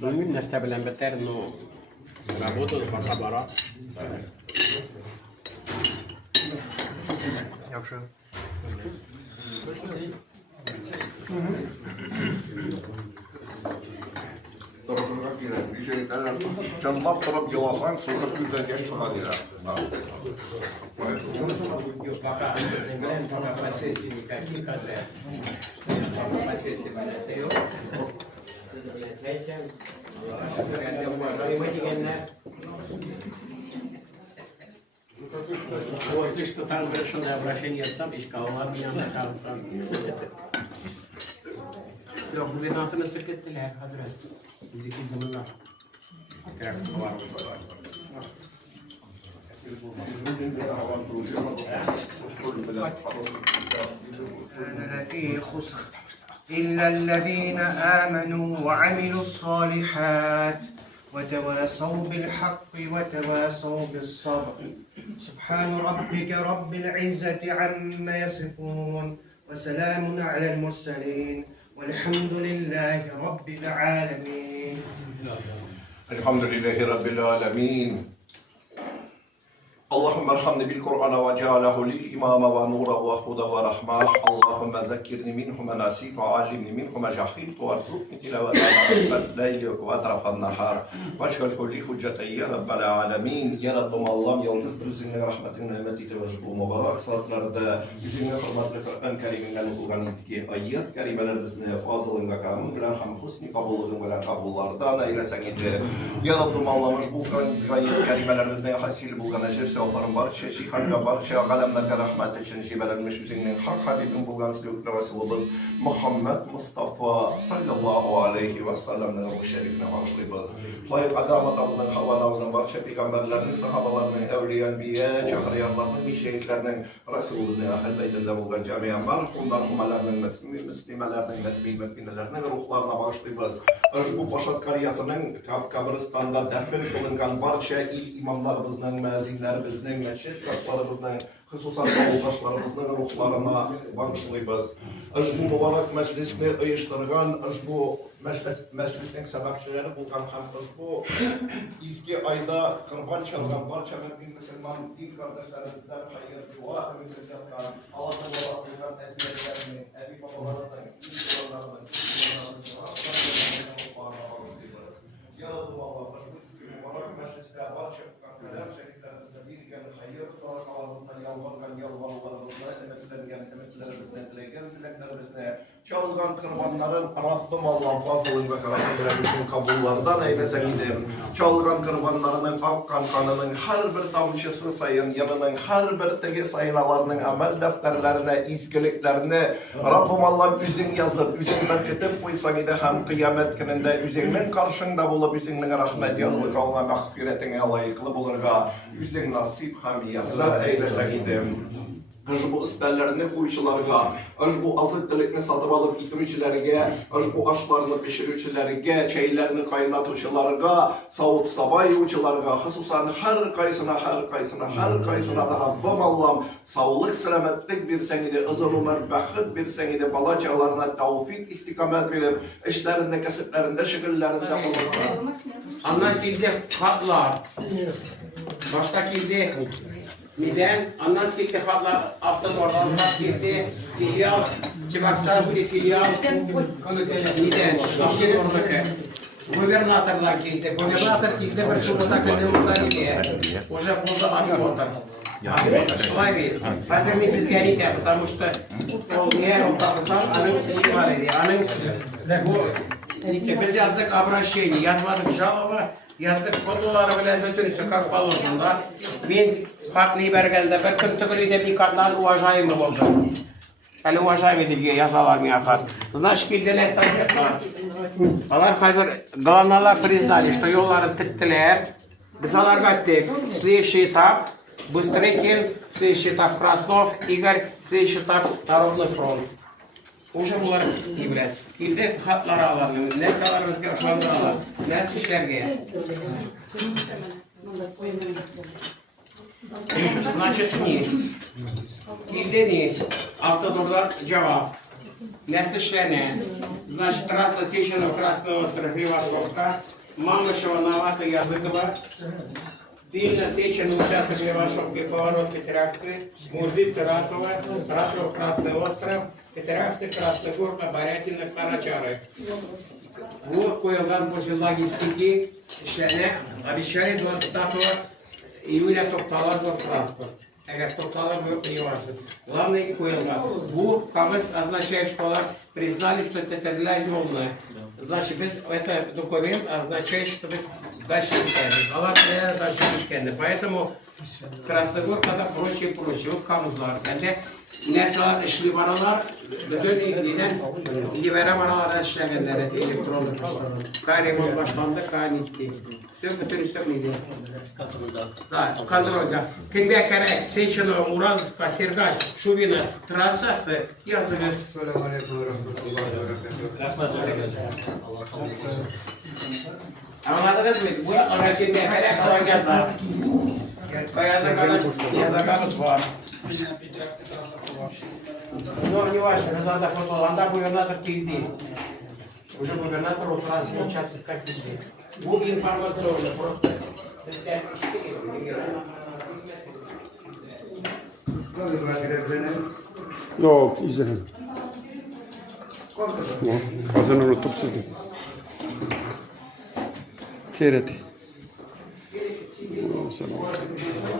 Думаю, нәрсә белән бетәр, но работа пока бара. Яхшы. Торгынга кирәк. Bir şeyler canlap taraf yalasan sonra güzel geç çıkar ya. Ой, ты что там решенное обращение сам, и шкала меня накалсан. Все, губернатор секретаря, Хазрат. Языки домна. لفي خسر إلا الذين آمنوا وعملوا الصالحات وتواصوا بالحق وتواصوا بالصبر سبحان ربك رب العزة عما يصفون وسلام على المرسلين والحمد لله رب العالمين. الحمد لله رب العالمين. اللهم ارحمني بالقرآن وجعله للإمام ونورا وهدى ورحمة. اللهم ذكرني منه ما نسيت وعلمني منه ما جهلت وارزقني تلاوته الليل وأطراف النهار واجعله لي حجة يا رب العالمين. Ya Rabbim Allah'ım yalnız üzerine rahmetin nimeti tevessül mübarek saatlarda üzerine hürmetli Kur'an-ı Kerim'inden okuyan izki ayet kerimelerimizni fazılığına karmın bilen hem husni kabulluğun bilen kabullardan eylesin idi. Ya Rabbim Allah'ım bu kan izki ayet kerimelerimizni hasil bulgan ecir sevapların barça şeyhanka barça alemlerine rahmet için jibelenmiş üzerine hak Habibim bulgan sülükle Resulümüz Muhammed Mustafa sallallahu aleyhi ve sellem'den ruh şerifine harflıyız. Layık adametimizden havanavından barça peygamberlerin, sahabalarının, evliya, enbiya, şahriyarlarının, şehitlerinin, Resulümüzün, Ehl-i Beyt'inde bulgan camiyen merhumalarının, müslimelerinin, medbinelerinin ruhlarına bağışlıyız. Bu Paşat Kariyası'nın kabristan'da defil kılıngan barça il imamlarımızın, müezzinlerimizin, meşrit saflarımızın, hususan yoldaşlarımızın ruhlarına bağışlıyız. Bu mübarek meclisini uyuşturgan, bu meclisin sebepçileri bulgan hem bu izki ayda kurban çalgan barça mümin Müslüman din kardeşlerimizden hayır, dua, ümit edilgan Allah'ın bulgan etkilerini, evi babalarından, insanlarından, Yarabbim Allah'ım, mübarek mecliste barça kalem şeriflerimizde bir gen hayır, sadakalarımızdan yalvarlarımızdan, emetlerimizden dileklerimizden çalgan kurbanların Rabbim Allah'ın fazlalığın ve karakterlerimizin kabullarından eylesin idim. Çalgan kurbanlarının akkan kanının her bir damcısı sayın, yanının her bir teki sayınalarının amel defterlerine, izgiliklerine Rabbim Allah'ım üzün yazıp, üzün berketip koysan idi hem kıyamet gününde üzünün karşında bulup, üzünün rahmet yanılık olma mağfiretine layıklı bulurga, üzün nasip hem yazlar eylesin idim. Bu isterlerini koyucularga, bu azıklıkını satıp alıp gitmişçilerge, bu aşlarını pişiricilerge, çaylarını kaynatışılarga, savut sabayucularga, hususan her kaysına da Rabbim Allah'ım sağlık, selametlik bir senide, ızın umar, bahit bir senide, balacağlarına tevfik, istikamet verip, işlerinde, kesiplerinde, şekillerinde bulunur. Andan kilde katlar, başta kilde Miden, andan kilde katlar, Avtonordan kat kilde, filial, Çivaksarski filial, Miden, Şişli oradaki gubernatorlar kilde, gubernator kilde bir şurada kandemutları diye, уже burada asıldır. Asıldır, Hazır mı siz gelite, потому что diğer ortamızdan anın var idi, anın bu biz yazdık обращение, yazmadık жалоба, yazdık fotoları bile götürürsün, как положено, da. Ben farklı bergelde, bir gün tügülüde bir kartlar уважаемый oldu. Ali уважаемый diye yazalar mı yakar. Значит, kildeler takıyorlar. Onlar hazır, главналар признали, что yolları tıktılar. Biz alarga ettik. Следующий этап, Быстрыкин, следующий этап Краснов, Игорь, следующий этап Народный фронт. Уже bunlar ibret. Kilde hatları alalım, ne salarımızga şuandı alalım, ne işlerge. Значит, не. Evdeni Автодордан cevap. Неслышлене. Значит, трасса Сеченов, Красный остров, Левашовка. Мамышева, Навата, Языкова. Вильна, Сеченов, участок Левашовки, поворот Петряксы. Мурзицы, Ратова. Ратова, Красный остров. Петряксы, Красный Горка, Борятина, Карачары. Bu koyulgan bu logistiki işlerine обещали 25 июля топталар зор транспорт. Eğer топталар yok, не важно. Главное koyulgan. Bu кагаз означает, что признали, что это реализовано. Значит, это документ означает, что biz дальше летаем. Allah ne дальше kendi. Поэтому Красногоркa'da proje. Вот kamızlar. Yani nersalar işli varalar, bütün ilgiden libera varalardan işleyenlere elektronik işler. Karimon başlandı, kanitti. Bütün üstümüydü. Kadroda. Kimde kere Seyşenov, Murazovka, Sergaç, Şuvina, trassası yazınız. Anladınız mı? Bu kimde kere karagazlar. Yazıkamız var. Но не важно, надо фото, анда губернатор Кильди. Уже губернатор утрачивает участок как Кильди. Bu информационно просто. Yok, izledim. Bazen unutup süzdüm. TRT. Selam.